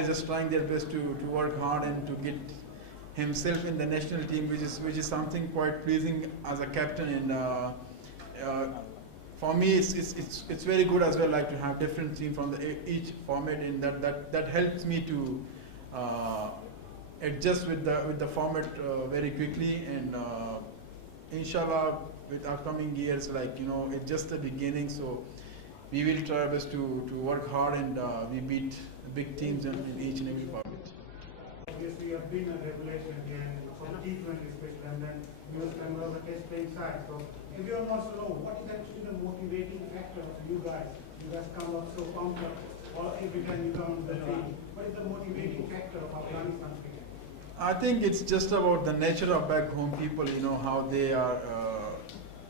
is just trying their best to work hard and to get himself in the national team, which is something quite pleasing as a captain. And for me, it's very good as well, like to have different team from each format, and that helps me to adjust with the format very quickly. And inshallah, with upcoming years, like it's just the beginning. So we will try our best to work hard, and we beat big teams in each and every format. Obviously, you have been a regulation again for T20 especially, and then you was a member of the test playing side. So everyone wants to know what is actually the motivating factor of you guys. You guys come up so pumped up, or every time you come on the field. What is the motivating factor of Afghanistan cricket? I think it's just about the nature of back home people, how they are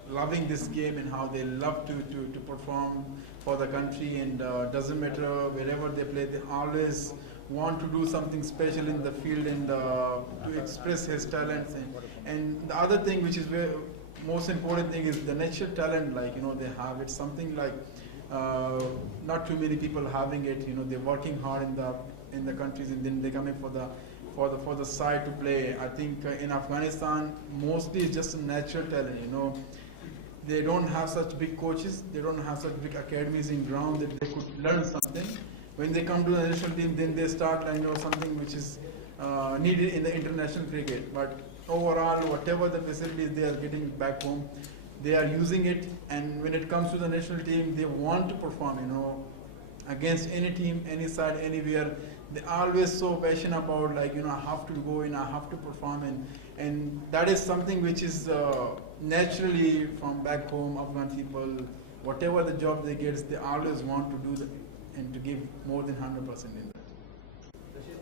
loving this game and how they love to perform for the country, and doesn't matter wherever they play, they always want to do something special in the field and to express his talents. And the other thing, which is most important thing, is the natural talent, like they have. It's something like not too many people having it. They're working hard in the countries, and then they're coming for the side to play. I think in Afghanistan, mostly it's just a natural talent. They don't have such big coaches, they don't have such big academies in ground that they could learn something. When they come to the national team, then they start something which is needed in the international cricket. But overall, whatever the facilities they are getting back home, they are using it. And when it comes to the national team, they want to perform, against any team, any side, anywhere. They are always so passionate about, like, I have to go in, I have to perform, and that is something which is naturally from back home. Afghan people, whatever the job they get, they always want to do that and to give more than 100% in that. Rashid,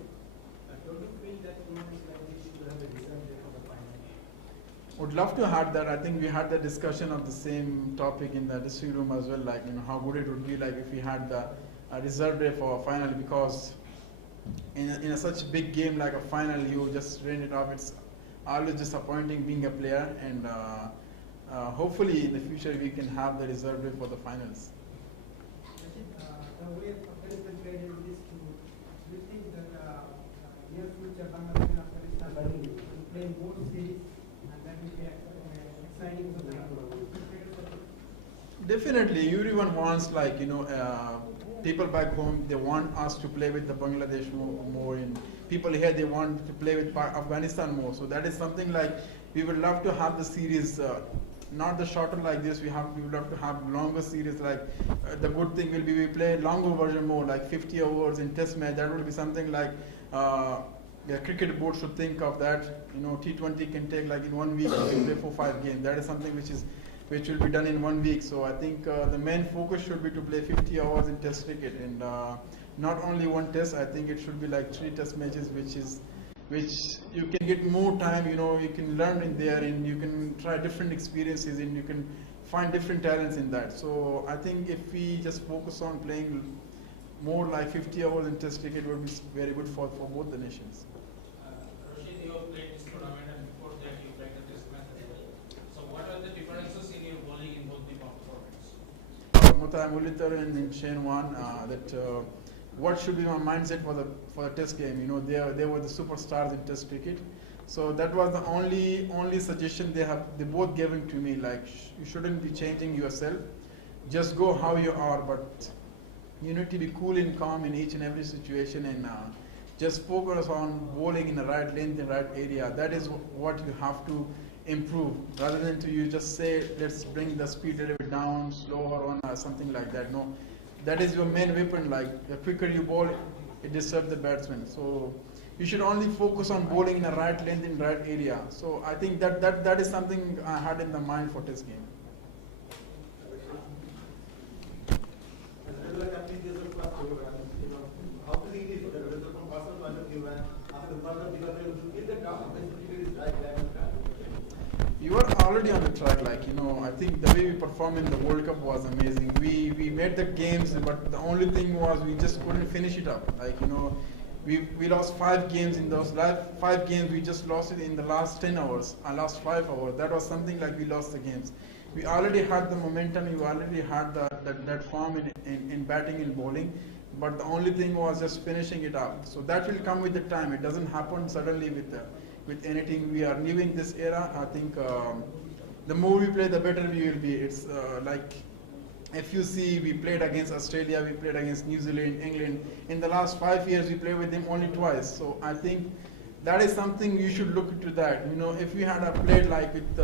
don't you feel that tournaments like this should have a reserve day for the final? Would love to have that. I think we had the discussion of the same topic in the district room as well, like how good it would be like if we had the reserve day for a final, because in such a big game like a final, you just rain it off. It's always disappointing being a player, and hopefully in the future we can have the reserve day for the finals. The way Afghanistan played in this tour, do you think that near future Bangladesh and Afghanistan will play more series, and that will be exciting for the Definitely, everyone wants, like, people back home, they want us to play with the Bangladesh more, and people here, they want to play with Afghanistan more. So that is something like we would love to have the series, not the shorter like this. We would love to have longer series. Like the good thing will be we play longer version more, like 50 hours in test match. That would be something like the cricket board should think of that. T20 can take, like, in 1 week you play 4-5 games. That is something which will be done in 1 week. So I think the main focus should be to play 50 hours in test cricket, and not only one test. I think it should be like 3 test matches, which you can get more time. You can learn in there, and you can try different experiences, and you can find different talents in that. So I think if we just focus on playing more like 50 hours in test cricket, would be very good for both the nations. Rashid, you have played this tournament, and before that you played the test match as well. So what are the differences in your bowling in both the formats? Mutai Mulitar and in Shane Wan, that what should be my mindset for the test game. They were the superstars in test cricket. So that was the only suggestion they both given to me, like you shouldn't be changing yourself, just go how you are, but you need to be cool and calm in each and every situation, and just focus on bowling in the right length, in the right area. That is what you have to improve, rather than you just say, let's bring the speed a little bit down, slower on, something like that. No, that is your main weapon. Like the quicker you bowl, it disturbs the batsman. So you should only focus on bowling in the right length, in the right area. So I think that is something I had in the mind for test game. You are already on the track, like, I think the way we performed in the World Cup was amazing. We made the games, but the only thing was we just couldn't finish it up. Like, we lost 5 games in those last 5 games. We just lost it in the last 10 hours. I lost 5 hours. That was something like we lost the games. We already had the momentum. We already had that form in batting and bowling. but the only thing was just finishing it up. So that will come with the time. It doesn't happen suddenly with anything. We are new in this era. I think the more we play, the better we will be. It's like if you see, we played against Australia, we played against New Zealand, England. In the last 5 years, we played with them only twice. So I think that is something you should look into that. You know, if we had played like with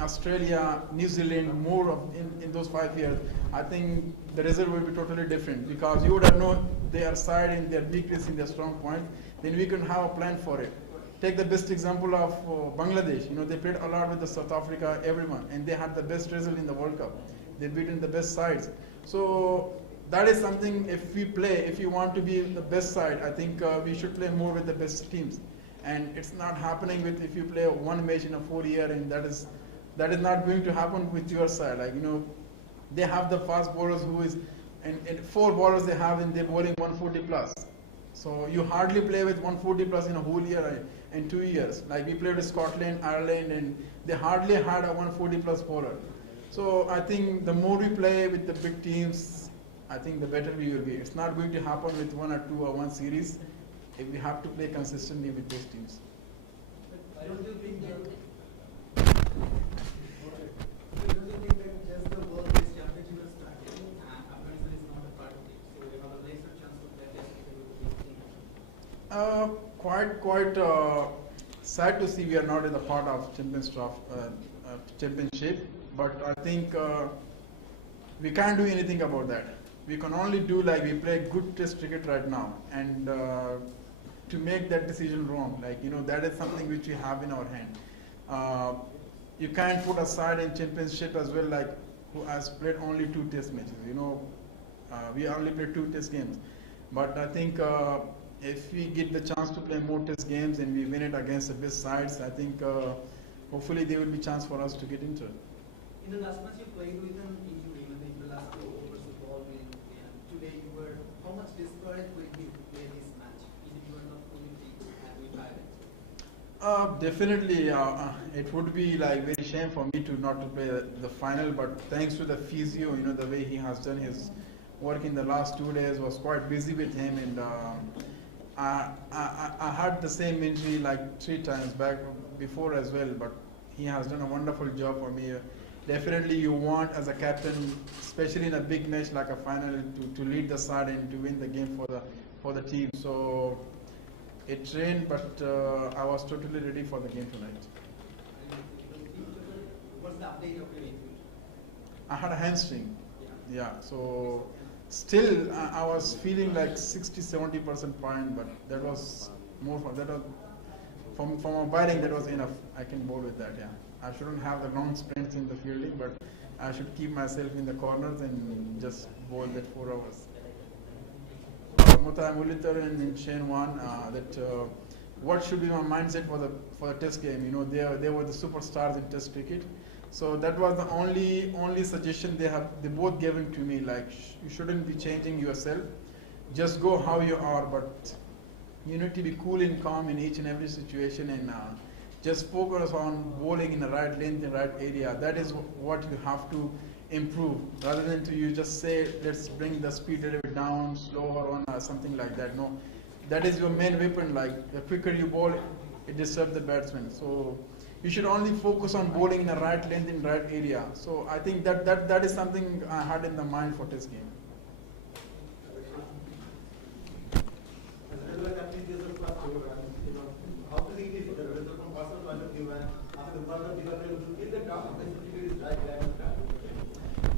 Australia, New Zealand, more in those 5 years, I think the result will be totally different because you would have known their side and their weakness in their strong point. Then we can have a plan for it. Take the best example of Bangladesh. You know, they played a lot with the South Africa, everyone, and they had the best result in the World Cup. They beaten the best sides. So that is something, if we play, if you want to be the best side, I think we should play more with the best teams. And it's not happening with if you play one match in a 4 year, and that is not going to happen with your side. Like, you know, they have the fast bowlers who is, and 4 bowlers they have, and they're bowling 140 plus. So you hardly play with 140 plus in a whole year in 2 years. Like we played with Scotland, Ireland, and they hardly had a 140 plus bowler. So I think the more we play with the big teams, I think the better we will be. It's not going to happen with 1 or 2 or 1 series. If we have to play consistently with those teams. I don't think that. Don't you think that just the World Test Championship is starting and Afghanistan is not a part of it, so we have a lesser chance of that with the big team? Quite sad to see we are not in the part of championship, but I think we can't do anything about that. We can only do like we play good test cricket right now, and to make that decision wrong, like, you know, that is something which we have in our hand. You can't put aside in championship as well, like who has played only 2 test matches. You know, we only played 2 test games, but I think if we get the chance to play more test games and we win it against the best sides, I think hopefully there will be chance for us to get into it. In the last match you played with an injury, in the last 2 overs the ball will today you were how much discouraged will you play this match? If you were not fully fit and we tried it? Definitely, it would be like very shame for me to not to play the final, but thanks to the physio, you know, the way he has done his work in the last 2 days, was quite busy with him, and I had the same injury like 3 times back before as well, but he has done a wonderful job for me. Definitely you want as a captain, especially in a big match like a final, to lead the side and to win the game for the team. So it rained, but I was totally ready for the game tonight. What's the update of your injury? I had a hamstring. Yeah, so still I was feeling like 60-70% fine, but that was more for that was from a batting, that was enough. I can bowl with that. Yeah, I shouldn't have the long sprints in the fielding, but I should keep myself in the corners and just bowl that 4 hours. Muta Mulitar and Shane Wan, that what should be my mindset for the test game? You know, they were the superstars in test cricket. So that was the only suggestion they both given to me, like you shouldn't be changing yourself, just go how you are, but you need to be cool and calm in each and every situation, and just focus on bowling in the right length, in the right area. That is what you have to improve, rather than to you just say let's bring the speed a little bit down, slower on something like that. No, that is your main weapon. Like the quicker you bowl, it disturbs the batsman. So you should only focus on bowling in the right length, in the right area. So I think that is something I had in the mind for this game.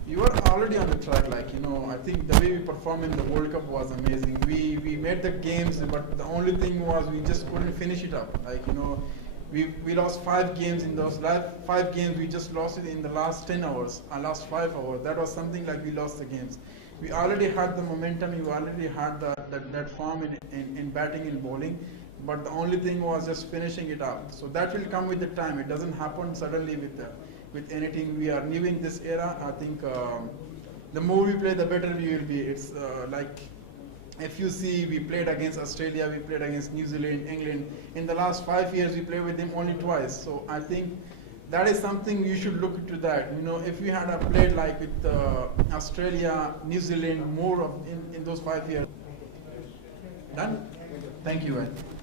You were already on the track, like, you know, I think the way we performed in the World Cup was amazing. We made the games, but the only thing was we just couldn't finish it up. Like, you know, we lost 5 games in those last 5 games. We just lost it in the last 10 hours, last 5 hours. That was something like we lost the games. We already had the momentum. We already had that form in batting and bowling. But the only thing was just finishing it up. So that will come with the time. It doesn't happen suddenly with anything. We are new in this era. I think the more we play, the better we will be. It's like if you see, we played against Australia, we played against New Zealand, England. In the last 5 years, we played with them only twice. So I think that is something you should look into that. You know, if we had played like with Australia, New Zealand, more of in those 5 years. Done? Thank you, Ed.